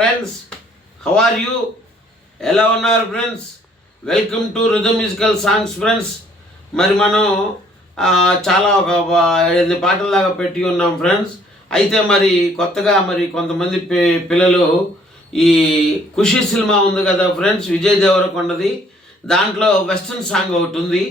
Friends, how are you? ఎలా ఉన్నారు friends? Welcome to rhythm musical songs friends. మరి మనం చాలా ఒక 8 పాటల్లాగా పెట్టి ఉన్నాం ఫ్రెండ్స్. అయితే మరి కొత్తగా మరి కొంతమంది పిల్లలు ఈ ఖుషి సినిమా ఉంది కదా ఫ్రెండ్స్, విజయ్ దేవరకొండది. దాంట్లో వెస్ట్రన్ సాంగ్ ఒకటి ఉంది,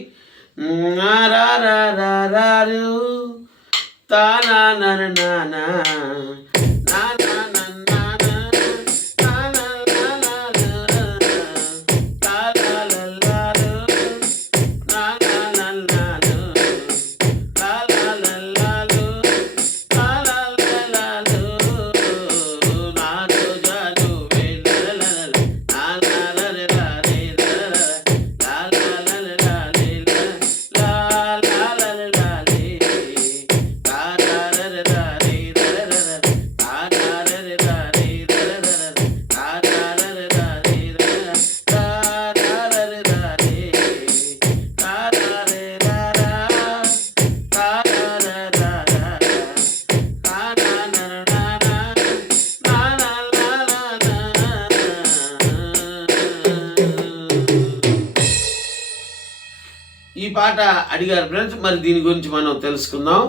ఈ పాట అడిగారు ఫ్రెండ్స్. మరి దీని గురించి మనం తెలుసుకుందాం.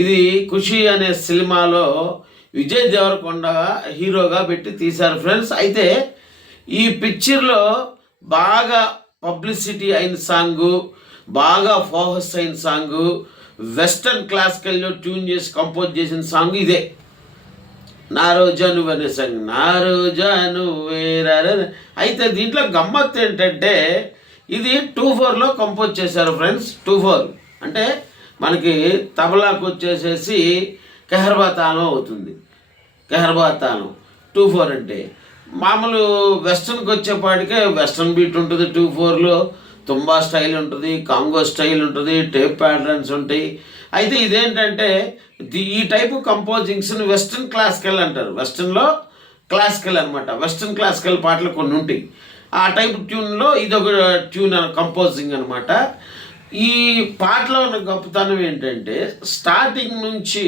ఇది ఖుషి అనే సినిమాలో విజయ్ దేవరకొండ హీరోగా పెట్టి తీశారు ఫ్రెండ్స్. అయితే ఈ పిక్చర్లో బాగా పబ్లిసిటీ అయిన సాంగు, బాగా ఫోకస్ అయిన సాంగు, వెస్టర్న్ క్లాసికల్లో ట్యూన్ చేసి కంపోజ్ చేసిన సాంగ్ ఇదే, నా రోజా నువ్వు అనే సాంగ్, నా రోజా నువ్వేరా. అయితే దీంట్లో గమ్మత్తు ఏంటంటే ఇది 2/4లో కంపోజ్ చేశారు ఫ్రెండ్స్. 2/4 అంటే మనకి తబలాకు వచ్చేసేసి కెహర్బా తాళం అవుతుంది. కెహర్బా తాళం 2/4 అంటే మామూలు వెస్ట్రన్కి వచ్చేపాటికే వెస్ట్రన్ బీట్ ఉంటుంది 2/4లో, తుంబా స్టైల్ ఉంటుంది, కాంగో స్టైల్ ఉంటుంది, టేప్ ప్యాటర్న్స్ ఉంటాయి. అయితే ఇదేంటంటే ఈ టైపు కంపోజింగ్స్ని వెస్ట్రన్ క్లాసికల్ అంటారు. వెస్ట్రన్లో క్లాసికల్ అనమాట. వెస్ట్రన్ క్లాసికల్ పాటలు కొన్ని ఉంటాయి. ఆ టైప్ ట్యూన్లో ఇదొక ట్యూన్ కంపోజింగ్ అనమాట. ఈ పాటలో ఉన్న గొప్పతనం ఏంటంటే స్టార్టింగ్ నుంచి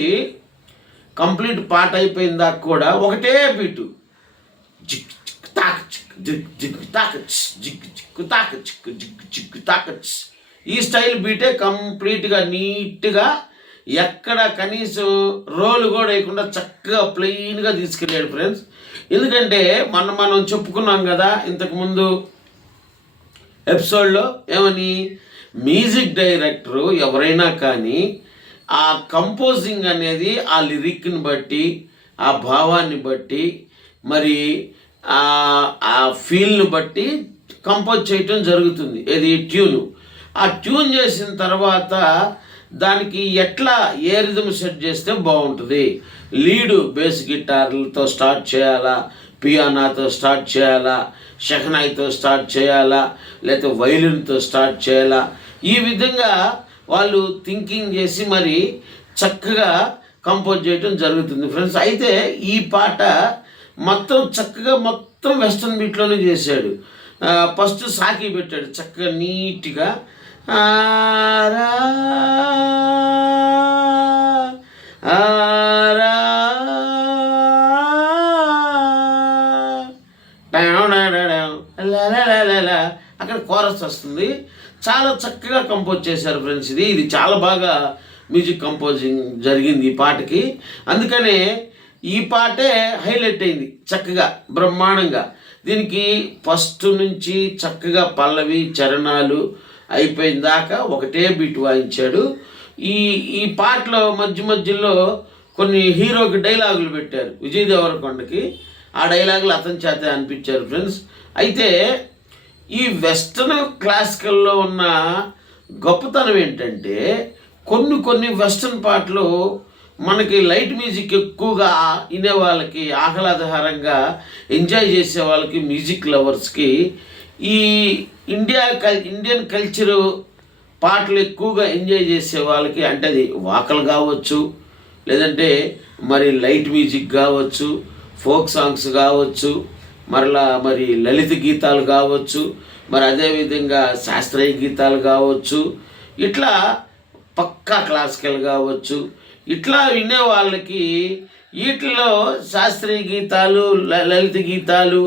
కంప్లీట్ పాట అయిపోయిన దాకా కూడా ఒకటే బీటు, జిక్ జిక్ తాక్ చిక్ జిక్ జిక్ తాక్ జిక్ జిక్ తాక్ చిక్ జిక్ జిక్ తాక్. ఈ స్టైల్ బీటే కంప్లీట్గా నీట్గా ఎక్కడ కనీసం రోలు కూడా వేయకుండా చక్కగా ప్లెయిన్గా తీసుకెళ్ళాడు ఫ్రెండ్స్. ఎందుకంటే మనం చెప్పుకున్నాం కదా ఇంతకుముందు ఎపిసోడ్లో ఏమని, మ్యూజిక్ డైరెక్టరు ఎవరైనా కానీ ఆ కంపోజింగ్ అనేది ఆ లిరిక్ని బట్టి, ఆ భావాన్ని బట్టి, మరి ఆ ఫీల్ని బట్టి కంపోజ్ చేయటం జరుగుతుంది. ఏది ట్యూను. ఆ ట్యూన్ చేసిన తర్వాత దానికి ఎట్లా ఏ రిథమ్ సెట్ చేస్తే బాగుంటుంది, లీడు బేస్ గిటార్లతో స్టార్ట్ చేయాలా, పియానాతో స్టార్ట్ చేయాలా, షెహనాయితో స్టార్ట్ చేయాలా, లేకపోతే వైలిన్తో స్టార్ట్ చేయాలా, ఈ విధంగా వాళ్ళు థింకింగ్ చేసి మరి చక్కగా కంపోజ్ చేయడం జరుగుతుంది ఫ్రెండ్స్. అయితే ఈ పాట మొత్తం చక్కగా మొత్తం వెస్ట్రన్ బీట్లోనే చేశాడు. ఫస్ట్ సాకి పెట్టాడు చక్కగా నీట్గా, ఆరా ఆరా అక్కడ కోరస్ వస్తుంది. చాలా చక్కగా కంపోజ్ చేశారు ఫ్రెండ్స్. ఇది చాలా బాగా మ్యూజిక్ కంపోజింగ్ జరిగింది ఈ పాటకి. అందుకనే ఈ పాటే హైలైట్ అయింది చక్కగా బ్రహ్మాండంగా. దీనికి ఫస్ట్ నుంచి చక్కగా పల్లవి చరణాలు అయిపోయిన దాకా ఒకటే బీట్ వాయించాడు. ఈ పాటలో మధ్యలో కొన్ని హీరోకి డైలాగులు పెట్టారు విజయ్ దేవరకొండకి. ఆ డైలాగులు అతని చేత అనిపించారు ఫ్రెండ్స్. అయితే ఈ వెస్ట్రన్ క్లాసికల్లో ఉన్న గొప్పతనం ఏంటంటే కొన్ని వెస్ట్రన్ పాటలు మనకి లైట్ మ్యూజిక్ ఎక్కువగా వినే వాళ్ళకి, ఆహ్లాదకరంగా ఎంజాయ్ చేసే వాళ్ళకి, మ్యూజిక్ లవర్స్కి ఈ ఇండియన్ కల్చరు పాటలు ఎక్కువగా ఎంజాయ్ చేసే వాళ్ళకి, అంటే అది వాకలు కావచ్చు, లేదంటే మరి లైట్ మ్యూజిక్ కావచ్చు, ఫోక్ సాంగ్స్ కావచ్చు, మరి లలిత గీతాలు కావచ్చు, మరి అదేవిధంగా శాస్త్రీయ గీతాలు కావచ్చు, ఇట్లా పక్కా క్లాసికల్ కావచ్చు, ఇట్లా వినే వాళ్ళకి వీటిలో శాస్త్రీయ గీతాలు, లలిత గీతాలు,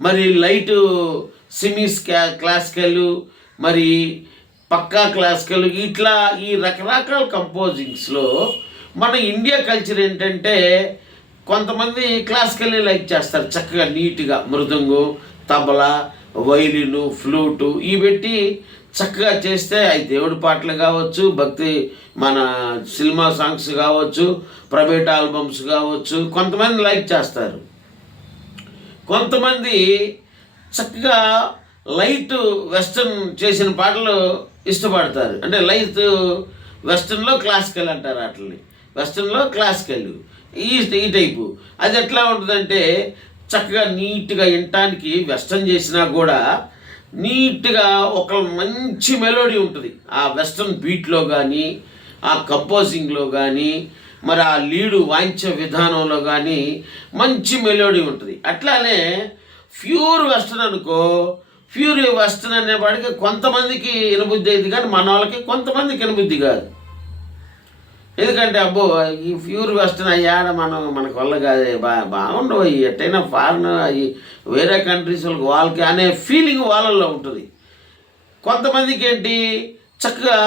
మరి లైటు సిమీస్ క్లాసికల్, మరి పక్కా క్లాసికల్, ఇట్లా ఈ రకరకాల కంపోజింగ్స్లో మన ఇండియా కల్చర్ ఏంటంటే కొంతమంది క్లాసికల్ని లైక్ చేస్తారు, చక్కగా నీట్గా మృదంగం, తబలా, వైలిను, ఫ్లూటు ఇవి పెట్టి చక్కగా చేస్తే అవి దేవుడి పాటలు కావచ్చు, భక్తి మన సినిమా సాంగ్స్ కావచ్చు, ప్రైవేట్ ఆల్బమ్స్ కావచ్చు, కొంతమంది లైక్ చేస్తారు. కొంతమంది చక్కగా లైట్ వెస్టర్న్ చేసిన పాటలు ఇష్టపడతారు. అంటే లైట్ వెస్టర్న్లో క్లాసికల్ అంటారు వాటిని, వెస్టర్న్లో క్లాసికల్ ఈ టైపు. అది ఎట్లా ఉంటుందంటే చక్కగా నీట్గా వినటానికి వెస్టర్న్ చేసినా కూడా నీట్గా ఒక మంచి మెలోడీ ఉంటుంది ఆ వెస్టర్న్ బీట్లో కానీ, ఆ కంపోజింగ్లో కానీ, మరి ఆ లీడు వాయించే విధానంలో కానీ మంచి మెలోడీ ఉంటుంది. అట్లానే ప్యూర్ వెస్టర్న్ అనుకో, ప్యూర్ వెస్టర్న్ అనేవాడికి కొంతమందికి వినబుద్ధి అయింది కానీ మన వాళ్ళకి కొంతమందికి వినబుద్ధి కాదు. ఎందుకంటే అబ్బో ఈ ప్యూర్ వెస్టర్న్ అయ్యాడ మనకు వల్ల కాదు, బాగుండవు ఎట్టయినా ఫారెన్ అవి వేరే కంట్రీస్ వాళ్ళకి అనే ఫీలింగ్ వాళ్ళల్లో ఉంటుంది. కొంతమందికి ఏంటి చక్కగా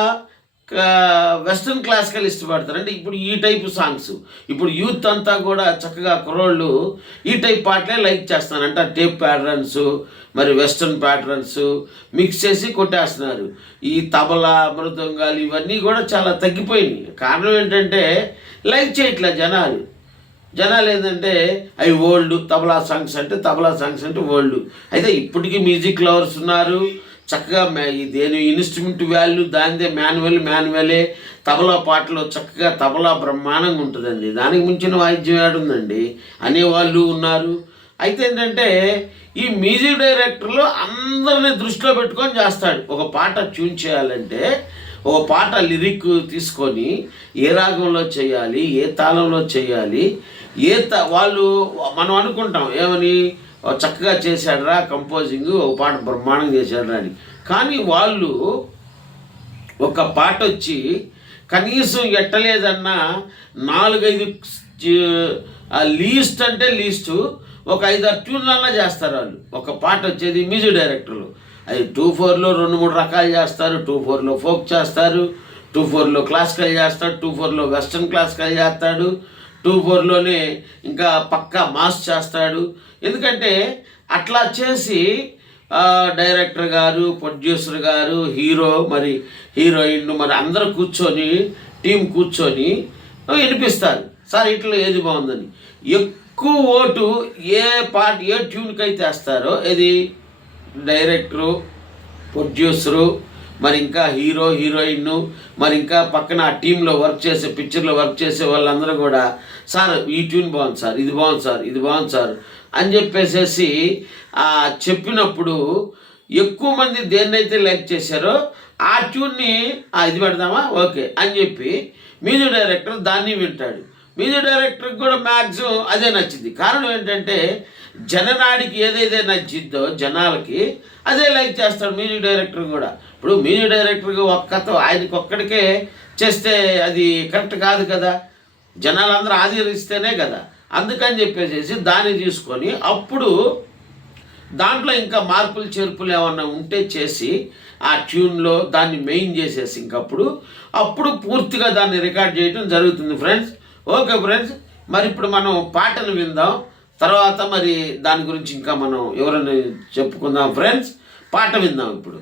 వెస్ట్రన్ క్లాసికల్ ఇష్టపడతారు. అంటే ఇప్పుడు ఈ టైప్ సాంగ్స్, ఇప్పుడు యూత్ అంతా కూడా చక్కగా కుర్రోళ్ళు ఈ టైప్ పాటలే లైక్ చేస్తున్నారు. అంటే టేప్ ప్యాటర్న్స్, మరి వెస్ట్రన్ ప్యాటర్న్స్ మిక్స్ చేసి కొట్టేస్తున్నారు. ఈ తబలా, మృదంగాలు ఇవన్నీ కూడా చాలా తగ్గిపోయినాయి. కారణం ఏంటంటే లైక్ చేయట్లే జనాలు ఏంటంటే అవి ఓల్డ్ తబలా సాంగ్స్ అంటే ఓల్డ్. అయితే ఇప్పటికీ మ్యూజిక్ లవర్స్ ఉన్నారు, చక్కగా దేని ఇన్స్ట్రుమెంట్ వాల్యూ దానిదే, మాన్యువలే. తబలా పాటలో చక్కగా తబలా బ్రహ్మాండంగా ఉంటుందండి, దానికి మించిన వాయిద్యం ఏడుందండి అనేవాళ్ళు ఉన్నారు. అయితే ఏంటంటే ఈ మ్యూజిక్ డైరెక్టర్లు అందరినీ దృష్టిలో పెట్టుకొని చేస్తాడు. ఒక పాట ట్యూన్ చేయాలంటే ఒక పాట లిరిక్ తీసుకొని ఏ రాగంలో చేయాలి, ఏ తాళంలో చేయాలి, వాళ్ళు మనం అనుకుంటాం ఏమని చక్కగా చేశాడరా కంపోజింగ్, ఒక పాట బ్రహ్మాండం చేశాడరా అని. కానీ వాళ్ళు ఒక పాట వచ్చి కనీసం ఎట్టలేదన్నా 4-5 లీస్ట్ అంటే లీస్టు ఒక 5-6 ట్యూన్లన్నా చేస్తారు వాళ్ళు. ఒక పాట వచ్చేది మ్యూజిక్ డైరెక్టర్లు అది 2/4లో 2-3 రకాలు చేస్తారు. 2/4లో ఫోక్ చేస్తారు, 2/4లో క్లాసికల్ చేస్తాడు, 2/4లో వెస్ట్రన్ క్లాసికల్ చేస్తాడు, 2/4లోనే ఇంకా పక్కా మాస్ చేస్తాడు. ఎందుకంటే అట్లా చేసి డైరెక్టర్ గారు, ప్రొడ్యూసర్ గారు, హీరో, మరి హీరోయిన్, మరి అందరూ టీం కూర్చొని వినిపిస్తారు సార్ ఇట్లా ఏది బాగుందని. ఎక్కువ ఓటు ఏ ట్యూన్కి అయితే వేస్తారో ఇది డైరెక్టరు, ప్రొడ్యూసరు, మరి ఇంకా హీరో, హీరోయిన్, మరి ఇంకా పక్కన ఆ టీంలో పిక్చర్లో వర్క్ చేసే వాళ్ళందరూ కూడా సార్ ఈ ట్యూన్ బాగుంది సార్, ఇది బాగుంది సార్ అని చెప్పేసేసి చెప్పినప్పుడు ఎక్కువ మంది దేన్నైతే లైక్ చేశారో ఆ ట్యూన్ని ఇది పెడదామా ఓకే అని చెప్పి మ్యూజిక్ డైరెక్టర్ దాన్ని వింటాడు. మ్యూజిక్ డైరెక్టర్కి కూడా మ్యాక్సిమం అదే నచ్చింది. కారణం ఏంటంటే జననాడికి ఏదైతే నచ్చిద్దో జనాలకి అదే లైక్ చేస్తాడు మ్యూజిక్ డైరెక్టర్ కూడా. ఇప్పుడు మ్యూజిక్ డైరెక్టర్కి ఆయనకి ఒక్కడికే చేస్తే అది కరెక్ట్ కాదు కదా, జనాలందరూ ఆదరిస్తేనే కదా. అందుకని చెప్పేసి దాన్ని తీసుకొని అప్పుడు దాంట్లో ఇంకా మార్పులు చేర్పులు ఏమన్నా ఉంటే చేసి ఆ ట్యూన్లో దాన్ని మెయిన్ చేసేసి అప్పుడు పూర్తిగా దాన్ని రికార్డ్ చేయడం జరుగుతుంది ఫ్రెండ్స్. ఓకే ఫ్రెండ్స్, మరి ఇప్పుడు మనం పాటను విందాం, తర్వాత మరి దాని గురించి ఇంకా మనం ఎవరైనా చెప్పుకుందాం ఫ్రెండ్స్. పాట విందాం ఇప్పుడు.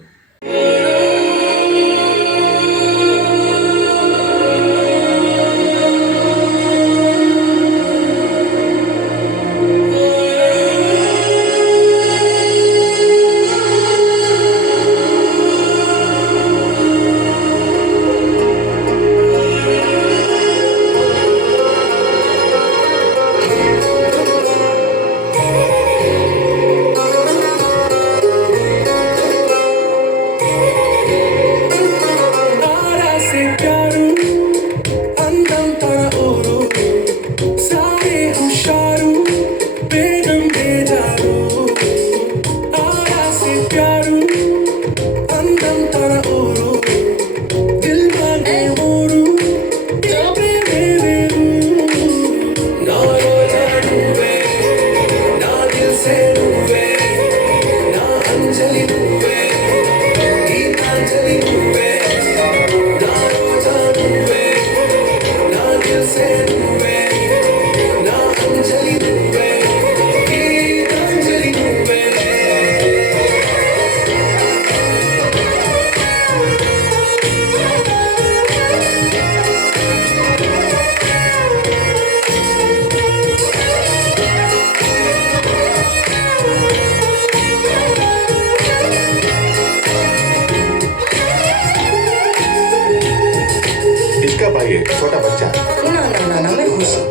ये छोटा बच्चा। ना ना ना ना मैं खुश हूँ।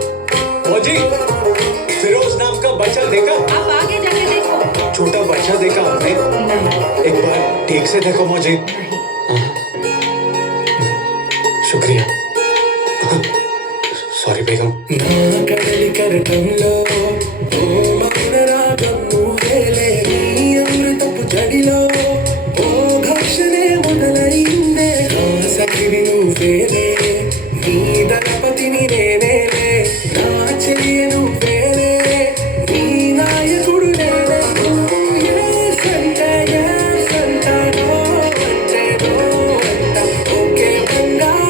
मौजी, फिरोज नाम का बच्चा देखा? आप आगे जाके देखो। छोटा बच्चा देखा आपने? नहीं एक बार ठीक से देखो मौजी। शुक्रिया। సారీ బేగం. కడలి కరటంలో ఓ మౌన రాగం నువ్వేలే నీ అమృతపు జడిలో ఓ ఘర్షణే మొదలైందే సఖివి నువ్వేలే నీ దళపతిని నేనేలే నా చెయ్య నువ్వేలే నీ నాయకుడు నేనే ఓకే బంగారు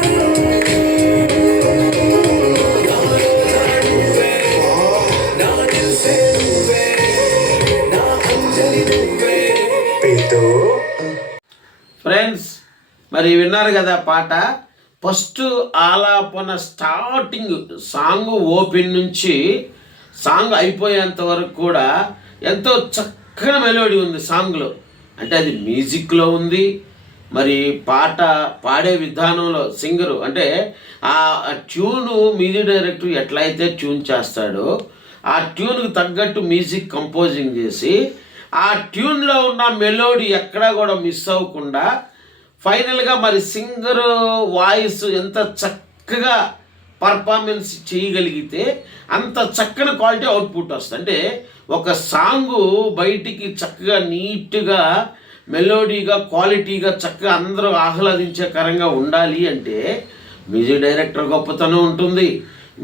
ఫ్రెండ్స్, మరి విన్నారు కదా పాట. ఫస్ట్ ఆలాపన స్టార్టింగ్ సాంగ్ ఓపెన్ నుంచి సాంగ్ అయిపోయేంత వరకు కూడా ఎంతో చక్కని మెలోడీ ఉంది సాంగ్లో. అంటే అది మ్యూజిక్లో ఉంది, మరి పాట పాడే విధానంలో సింగరు అంటే ఆ ట్యూను మ్యూజిక్ డైరెక్టర్ ఎట్లయితే ట్యూన్ చేస్తాడో ఆ ట్యూన్కి తగ్గట్టు మ్యూజిక్ కంపోజింగ్ చేసి ఆ ట్యూన్లో ఉన్న మెలోడీ ఎక్కడా కూడా మిస్ అవ్వకుండా ఫైనల్గా మరి సింగర్ వాయిస్ ఎంత చక్కగా పర్ఫార్మెన్స్ చేయగలిగితే అంత చక్కని క్వాలిటీ అవుట్పుట్ వస్తుంది. అంటే ఒక సాంగు బయటికి చక్కగా నీట్గా మెలోడీగా క్వాలిటీగా చక్కగా అందరూ ఆహ్లాదించేకరంగా ఉండాలి అంటే మ్యూజిక్ డైరెక్టర్ గొప్పతనం ఉంటుంది,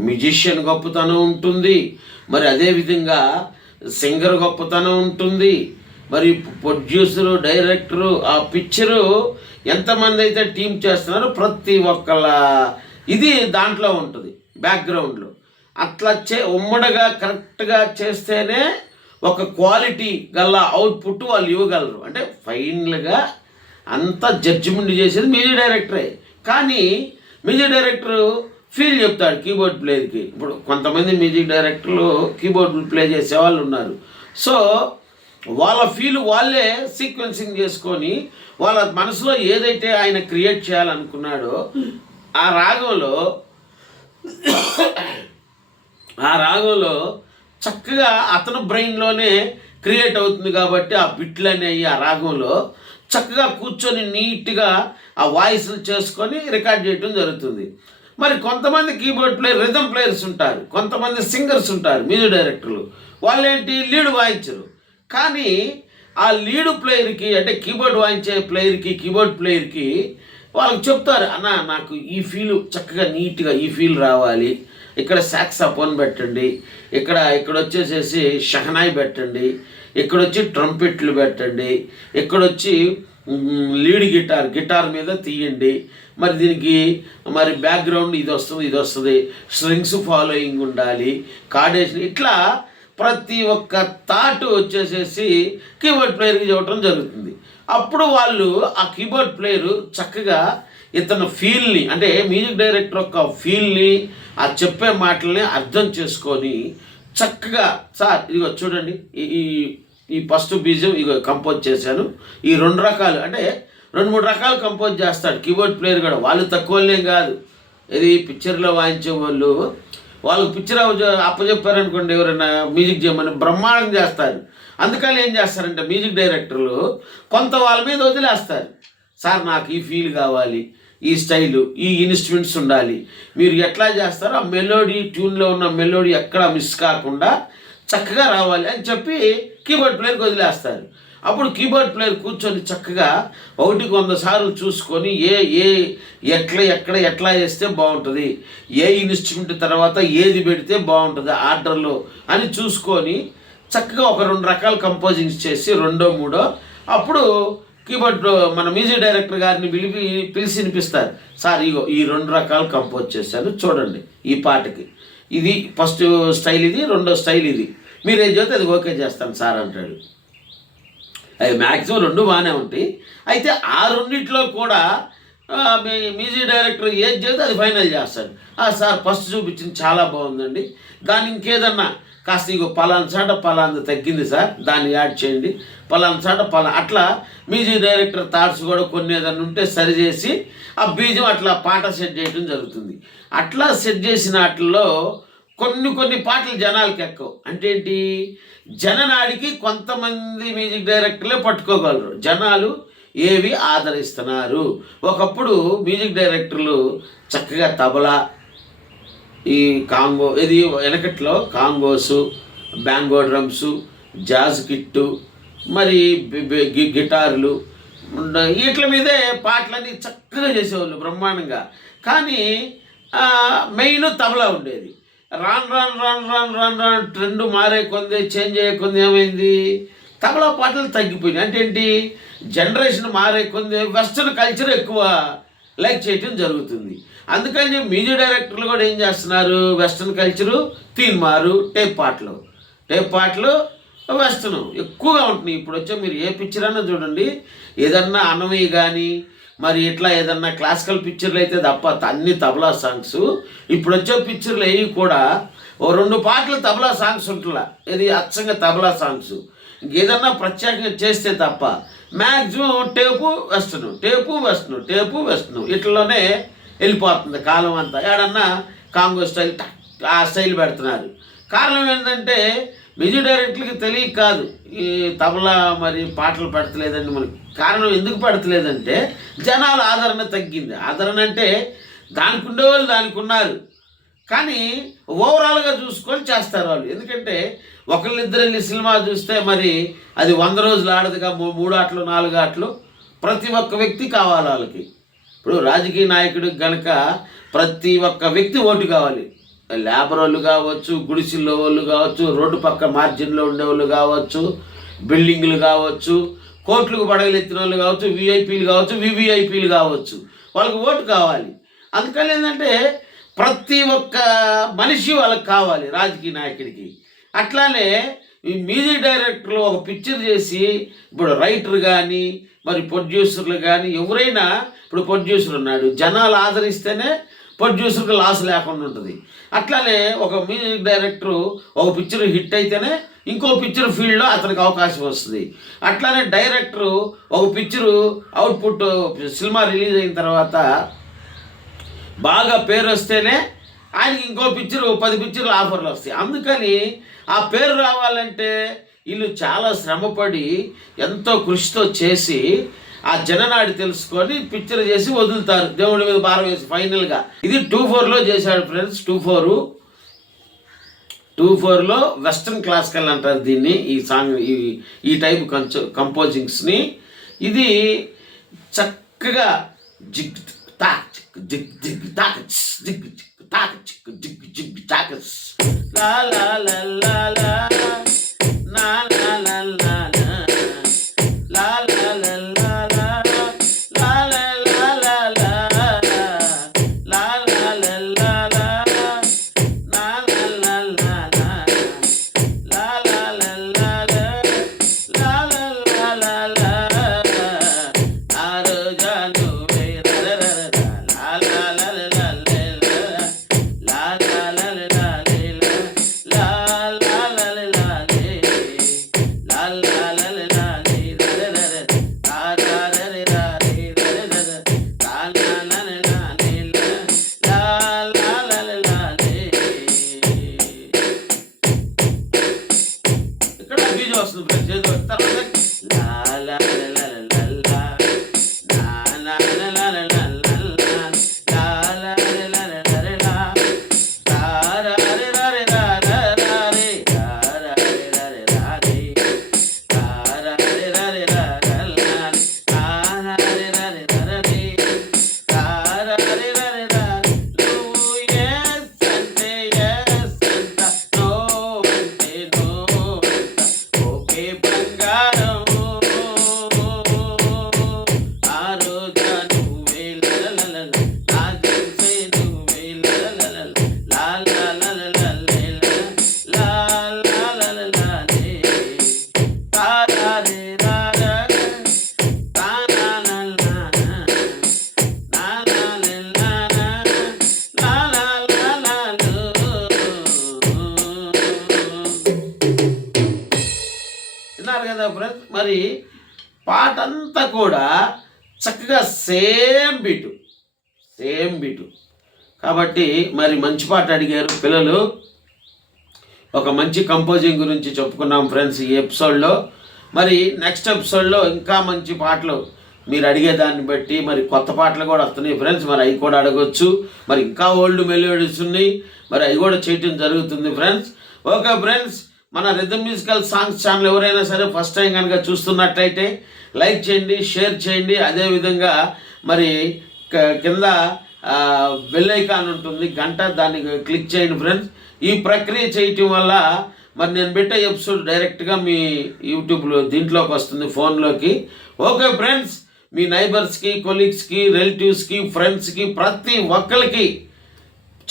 మ్యూజిషియన్ గొప్పతనం ఉంటుంది, మరి అదేవిధంగా సింగర్ గొప్పతనం ఉంటుంది, మరి ప్రొడ్యూసరు డైరెక్టరు ఆ పిక్చరు ఎంతమంది అయితే టీం చేస్తున్నారో ప్రతి ఒక్కళ్ళ ఇది దాంట్లో ఉంటుంది బ్యాక్గ్రౌండ్లో. అట్లా ఉమ్మడిగా కరెక్ట్గా చేస్తేనే ఒక క్వాలిటీ గల అవుట్పుట్ వాళ్ళు ఇవ్వగలరు. అంటే ఫైనల్గా అంతా జడ్జిమెంట్ చేసేది మ్యూజిక్ డైరెక్టరే. కానీ మ్యూజిక్ డైరెక్టరు ఫీల్ చెప్తాడు కీబోర్డ్ ప్లేయర్కి. ఇప్పుడు కొంతమంది మ్యూజిక్ డైరెక్టర్లు కీబోర్డ్ ప్లే చేసే వాళ్ళు ఉన్నారు. సో వాళ్ళ ఫీల్ వాళ్ళే సీక్వెన్సింగ్ చేసుకొని వాళ్ళ మనసులో ఏదైతే ఆయన క్రియేట్ చేయాలనుకున్నాడో ఆ రాగంలో చక్కగా అతను బ్రెయిన్లోనే క్రియేట్ అవుతుంది. కాబట్టి ఆ బిట్లు అనేవి ఆ రాగంలో చక్కగా కూర్చొని నీట్గా ఆ వాయిస్లు చేసుకొని రికార్డ్ చేయడం జరుగుతుంది. మరి కొంతమంది కీబోర్డ్ ప్లేయర్ రిథమ్ ప్లేయర్స్ ఉంటారు, కొంతమంది సింగర్స్ ఉంటారు మ్యూజిక్ డైరెక్టర్లు. వాళ్ళేంటి లీడ్ వాయించరు. కానీ ఆ లీడ్ ప్లేయర్కి అంటే కీబోర్డ్ వాయించే కీబోర్డ్ ప్లేయర్కి వాళ్ళకి చెప్తారు, అన్న నాకు ఈ ఫీల్ చక్కగా నీట్గా ఈ ఫీల్ రావాలి, ఇక్కడ సాక్సోఫోన్ పెట్టండి, ఇక్కడ వచ్చేసేసి షహనాయి పెట్టండి, ఇక్కడొచ్చి ట్రంపెట్లు పెట్టండి, ఇక్కడొచ్చి లీడ్ గిటార్ మీద తీయండి, మరి దీనికి మరి బ్యాక్గ్రౌండ్ ఇది వస్తుంది, స్ట్రింగ్స్ ఫాలోయింగ్ ఉండాలి, కార్డేషన్, ఇట్లా ప్రతి ఒక్క థాట్ వచ్చేసేసి కీబోర్డ్ ప్లేయర్కి చెప్పడం జరుగుతుంది. అప్పుడు వాళ్ళు ఆ కీబోర్డ్ ప్లేయరు చక్కగా ఇతను ఫీల్ని అంటే మ్యూజిక్ డైరెక్టర్ యొక్క ఫీల్ని ఆ చెప్పే మాటల్ని అర్థం చేసుకొని చక్కగా సార్ ఇదిగో చూడండి ఈ ఫస్ట్ బీజం ఇగో కంపోజ్ చేశాను, ఈ 2 రకాలు అంటే 2-3 రకాలు కంపోజ్ చేస్తాడు కీబోర్డ్ ప్లేయర్ కూడా. వాళ్ళు తక్కువలేం కాదు. ఇది పిక్చర్లో వాయించే వాళ్ళకు పిక్చర్ అప్పచెప్పారనుకోండి ఎవరైనా మ్యూజిక్ చేయమని బ్రహ్మాండం చేస్తారు. అందుకని ఏం చేస్తారంటే మ్యూజిక్ డైరెక్టర్లు కొంత వాళ్ళ మీద వదిలేస్తారు. సార్ నాకు ఈ ఫీల్ కావాలి, ఈ స్టైలు, ఈ ఇన్స్ట్రుమెంట్స్ ఉండాలి, మీరు ఎట్లా చేస్తారో ఆ మెలోడీ ట్యూన్లో ఉన్న మెలోడీ ఎక్కడా మిస్ కాకుండా చక్కగా రావాలి అని చెప్పి కీబోర్డ్ ప్లేయర్కి వదిలేస్తారు. అప్పుడు కీబోర్డ్ ప్లేయర్ కూర్చొని చక్కగా 100 సార్లు చూసుకొని ఎట్లా చేస్తే బాగుంటుంది, ఏ ఇన్స్ట్రుమెంట్ తర్వాత ఏది పెడితే బాగుంటుంది ఆర్డర్లో అని చూసుకొని చక్కగా ఒక 2 రకాల కంపోజింగ్స్ చేసి 2ో 3ఓ అప్పుడు కీబోర్డ్ మన మ్యూజిక్ డైరెక్టర్ గారిని పిలిచి వినిపిస్తారు. సార్ ఇగో ఈ 2 రకాలు కంపోజ్ చేశాను చూడండి, ఈ పాటకి ఇది ఫస్ట్ స్టైల్, ఇది 2ో స్టైల్, ఇది మీరు ఏం చెబితే అది ఓకే చేస్తాను సార్ అంటాడు. అవి మ్యాక్సిమం 2 బాగానే ఉంటాయి. అయితే ఆ 2లో కూడా మ్యూజిక్ డైరెక్టర్ ఏది చెబితే అది ఫైనల్ చేస్తాడు. సార్ ఫస్ట్ చూపించింది చాలా బాగుందండి, దాన్ని ఇంకేదన్నా కాస్త ఇగో పలానా చాట పలానా తగ్గింది సార్, దాన్ని యాడ్ చేయండి, పలానా చాట అట్లా మ్యూజిక్ డైరెక్టర్ థాట్స్ కూడా కొన్ని ఏదైనా ఉంటే సరిచేసి ఆ బీజం అట్లా పాట సెట్ చేయడం జరుగుతుంది. అట్లా సెట్ చేసిన వాటిల్లో కొన్ని పాటలు జనాలకి ఎక్కువ అంటే ఏంటి, జననాడికి కొంతమంది మ్యూజిక్ డైరెక్టర్లే పట్టుకోగలరు, జనాలు ఏవి ఆదరిస్తున్నారు. ఒకప్పుడు మ్యూజిక్ డైరెక్టర్లు చక్కగా తబలా, ఈ కాంగో, ఇది వెనకట్లో కాంగోసు, బ్యాంగో డ్రమ్సు, జాజ్ కిట్టు, మరి గిటార్లు, వీటి మీదే పాటలన్నీ చక్కగా చేసేవాళ్ళు బ్రహ్మాండంగా. కానీ మెయిన్ తబలా ఉండేది. రాను ట్రెండ్ మారే కొంది, చేంజ్ అయ్యే కొంది ఏమైంది, తబలా పాటలు తగ్గిపోయినాయి. అంటే ఏంటి, జనరేషన్ మారే కొంది వెస్ట్రన్ కల్చర్ ఎక్కువ లైక్ చేయటం జరుగుతుంది. అందుకని మ్యూజిక్ డైరెక్టర్లు కూడా ఏం చేస్తున్నారు, వెస్ట్రన్ కల్చరు తీన్మారు, టేప్ పాటలు వెస్ట్రన్ ఎక్కువగా ఉంటున్నాయి. ఇప్పుడు వచ్చే మీరు ఏ పిక్చర్ అన్నా చూడండి, ఏదన్నా అన్నమయ్య కానీ మరి ఇట్లా ఏదన్నా క్లాసికల్ పిక్చర్లు అయితే తప్ప అన్ని తబలా సాంగ్స్. ఇప్పుడు వచ్చే పిక్చర్లు ఏవి కూడా ఓ 2 పాటలు తబలా సాంగ్స్ ఉంటుందా, ఇది అచ్చంగా తబలా సాంగ్స్. ఇంకేదన్నా ప్రత్యేకంగా చేస్తే తప్ప మ్యాక్సిమం టేపు వెస్ట్రన్ ఇట్లలోనే వెళ్ళిపోతుంది కాలం అంతా. ఏడన్నా కాంగో స్టైల్ ఆ స్టైల్ పెడుతున్నారు. కారణం ఏంటంటే మ్యూజిక్ డైరెక్టర్లకి తెలియక కాదు ఈ తబలా మరి పాటలు పెడతలేదండి. మనకి కారణం ఎందుకు పెడతలేదంటే జనాల ఆదరణ తగ్గింది. ఆదరణ అంటే దానికి ఉండేవాళ్ళు దానికి ఉన్నారు, కానీ ఓవరాల్గా చూసుకొని చేస్తారు వాళ్ళు. ఎందుకంటే ఒకళ్ళిద్దరు వెళ్ళి సినిమా చూస్తే మరి అది 100 రోజులు ఆడదుగా, 3 ఆటలు 4 ఆటలు. ప్రతి ఒక్క వ్యక్తి కావాలి వాళ్ళకి. ఇప్పుడు రాజకీయ నాయకుడికి కనుక ప్రతి ఒక్క వ్యక్తి ఓటు కావాలి. లేబర్ వాళ్ళు కావచ్చు, గుడిసిల్లో వాళ్ళు కావచ్చు, రోడ్డు పక్క మార్జిన్లో ఉండేవాళ్ళు కావచ్చు, బిల్డింగ్లు కావచ్చు, కోట్లకు పడగలు ఎత్తిన వాళ్ళు కావచ్చు, విఐపీలు కావచ్చు, వివిఐపీలు కావచ్చు, వాళ్ళకి ఓటు కావాలి. అందుకని ఏంటంటే ప్రతి ఒక్క మనిషి వాళ్ళకి కావాలి రాజకీయ నాయకుడికి. అట్లానే ఈ మ్యూజిక్ డైరెక్టర్లు ఒక పిక్చర్ చేసి, ఇప్పుడు రైటర్ కానీ మరి ప్రొడ్యూసర్లు కానీ ఎవరైనా, ఇప్పుడు ప్రొడ్యూసర్ ఉన్నాడు, జనాలు ఆదరిస్తేనే ప్రొడ్యూసర్కి లాస్ లేకుండా ఉంటుంది. అట్లానే ఒక మ్యూజిక్ డైరెక్టరు ఒక పిక్చర్ హిట్ అయితేనే ఇంకో పిక్చర్ ఫీల్డ్లో అతనికి అవకాశం వస్తుంది. అట్లానే డైరెక్టరు ఒక పిక్చరు అవుట్పుట్ సినిమా రిలీజ్ అయిన తర్వాత బాగా పేరు వస్తేనే ఆయనకి ఇంకో పిక్చరు 10 పిక్చర్లు ఆఫర్లు వస్తాయి. అందుకని ఆ పేరు రావాలంటే వీళ్ళు చాలా శ్రమపడి ఎంతో కృషితో చేసి ఆ జననాడి తెలుసుకొని పిక్చర్ చేసి వదులుతారు, దేవుడి మీద భారం వేసి. ఫైనల్గా ఇది 24లో చేశాడు ఫ్రెండ్స్. 24లో వెస్ట్రన్ క్లాసికల్ అంటారు దీన్ని, ఈ సాంగ్ ఈ టైప్ కంపోజింగ్స్ని. ఇది చక్కగా జిగ్ తాక్ జిగ్ జిగ్ తాక్ జిగ్ జిగ్ తాక్ జిగ్ జిగ్ తాక్ లా లా లా లా లా నా లా లా లా లా లా లా లా పాట అంతా కూడా చక్కగా సేమ్ బీటు కాబట్టి మరి మంచి పాట అడిగారు పిల్లలు. ఒక మంచి కంపోజింగ్ గురించి చెప్పుకున్నాం ఫ్రెండ్స్ ఈ ఎపిసోడ్లో. మరి నెక్స్ట్ ఎపిసోడ్లో ఇంకా మంచి పాటలు మీరు అడిగేదాన్ని బట్టి మరి కొత్త పాటలు కూడా వస్తున్నాయి ఫ్రెండ్స్. మరి అవి కూడా అడగొచ్చు. మరి ఇంకా ఓల్డ్ మెలోడీస్ ఉన్నాయి, మరి అవి కూడా చేయటం జరుగుతుంది ఫ్రెండ్స్. ఓకే ఫ్రెండ్స్, మన రిథమ్ మ్యూజికల్ సాంగ్స్ ఛానల్ ఎవరైనా సరే ఫస్ట్ టైం కనుక చూస్తున్నట్లయితే లైక్ చేయండి, షేర్ చేయండి. అదేవిధంగా మరి కింద బెల్ ఐకాన్ ఉంటుంది, గంట, దాన్ని క్లిక్ చేయండి ఫ్రెండ్స్. ఈ ప్రక్రియ చేయటం వల్ల మరి నేను పెట్టే ఎపిసోడ్ డైరెక్ట్గా మీ యూట్యూబ్లో దీంట్లోకి వస్తుంది, ఫోన్లోకి. ఓకే ఫ్రెండ్స్, మీ నైబర్స్కి, కొలీగ్స్కి, రిలేటివ్స్కి, ఫ్రెండ్స్కి, ప్రతి ఒక్కరికి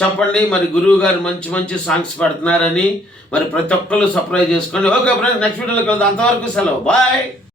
చెప్పండి మరి గురువు గారు మంచి మంచి సాంగ్స్ పెడుతున్నారని. మరి ప్రతి ఒక్కరు సబ్స్క్రైబ్ చేసుకోండి. ఓకే ఫ్రెండ్స్, నెక్స్ట్ వీడియోలో కలుద్దాం. అంతవరకు సెలవు, బాయ్.